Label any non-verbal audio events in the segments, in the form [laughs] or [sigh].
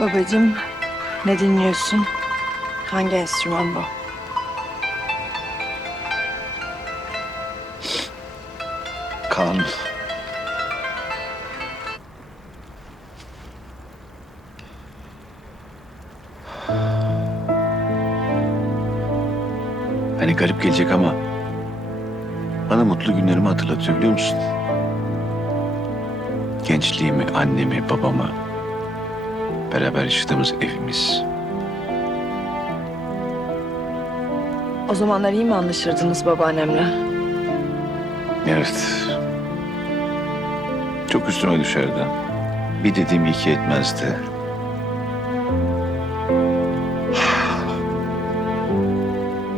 Babacığım, ne dinliyorsun? Hangi enstrüman bu? Kanun. Hani garip gelecek ama bana mutlu günlerimi hatırlatıyor biliyor musun? Gençliğimi, annemi, babamı, beraber yaşadığımız evimiz. O zamanlar iyi mi anlaşırdınız babaannemle? Evet. Çok üstüme düşerdi. Bir dediğim iki etmezdi.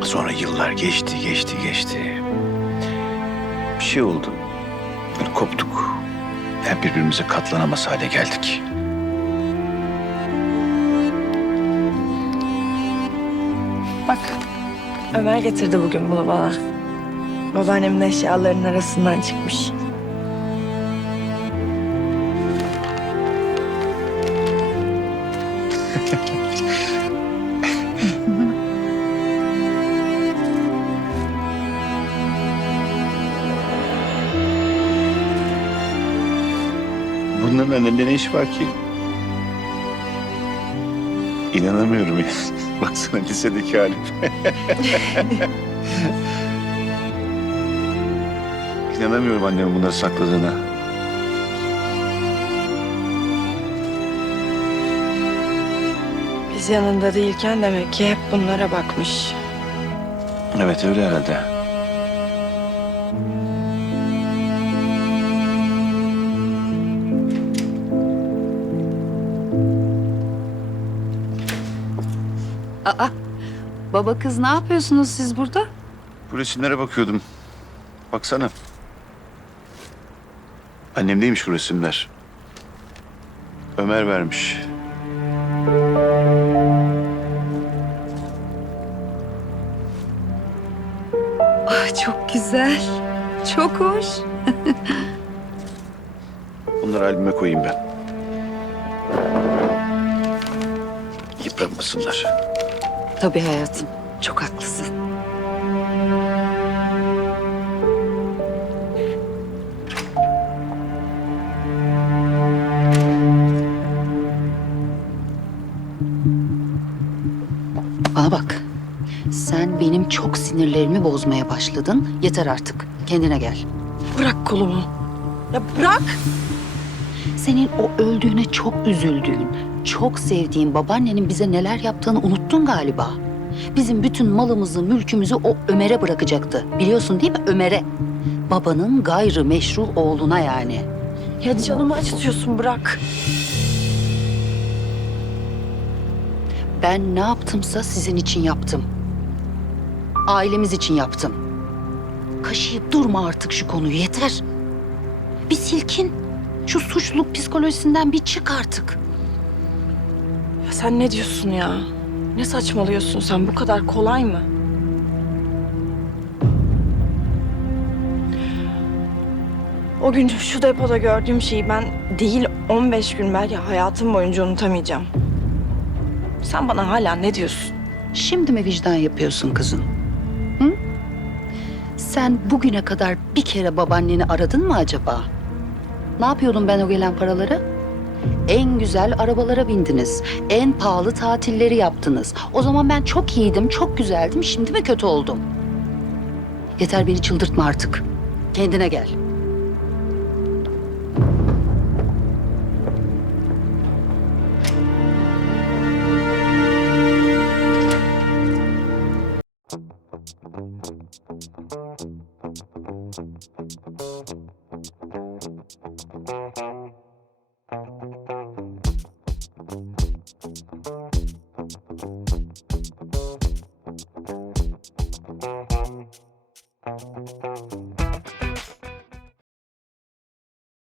Sonra yıllar geçti, geçti, geçti. Bir şey oldu. Böyle koptuk. Yani birbirimize katlanamaz hale geldik. Ömer getirdi bugün bunu bana. Babaannemin eşyalarının arasından çıkmış. Bunların annemde ne iş var ki? İnanamıyorum ya. Baksana lisedeki halim. [laughs] İnanamıyorum annemin bunları sakladığına. Biz yanında değilken demek ki hep bunlara bakmış. Evet öyle herhalde. Aa, baba kız ne yapıyorsunuz siz burada? Bu resimlere bakıyordum. Baksana. Annemdeymiş bu resimler. Ömer vermiş. Ah, çok güzel. Çok hoş. [laughs] Bunları albüme koyayım ben. Yıpranmasınlar. Tabii hayatım. Çok haklısın. Bana bak. Sen benim çok sinirlerimi bozmaya başladın. Yeter artık. Kendine gel. Bırak kolumu. Ya bırak. Senin o öldüğüne çok üzüldüğün, çok sevdiğin babaannenin bize neler yaptığını unuttun galiba. Bizim bütün malımızı, mülkümüzü o Ömer'e bırakacaktı. Biliyorsun değil mi? Ömer'e. Babanın gayrı meşru oğluna yani. Ya canımı acıtıyorsun bırak. Ben ne yaptımsa sizin için yaptım. Ailemiz için yaptım. Kaşıyıp durma artık şu konuyu yeter. Bir silkin. Şu suçluluk psikolojisinden bir çık artık. Ya sen ne diyorsun ya? Ne saçmalıyorsun sen? Bu kadar kolay mı? O gün şu depoda gördüğüm şeyi ben değil 15 gün belki hayatım boyunca unutamayacağım. Sen bana hala ne diyorsun? Şimdi mi vicdan yapıyorsun kızım? Hı? Sen bugüne kadar bir kere babaanneni aradın mı acaba? Ne yapıyordum ben o gelen paraları? En güzel arabalara bindiniz. En pahalı tatilleri yaptınız. O zaman ben çok iyiydim, çok güzeldim. Şimdi mi kötü oldum? Yeter beni çıldırtma artık. Kendine gel.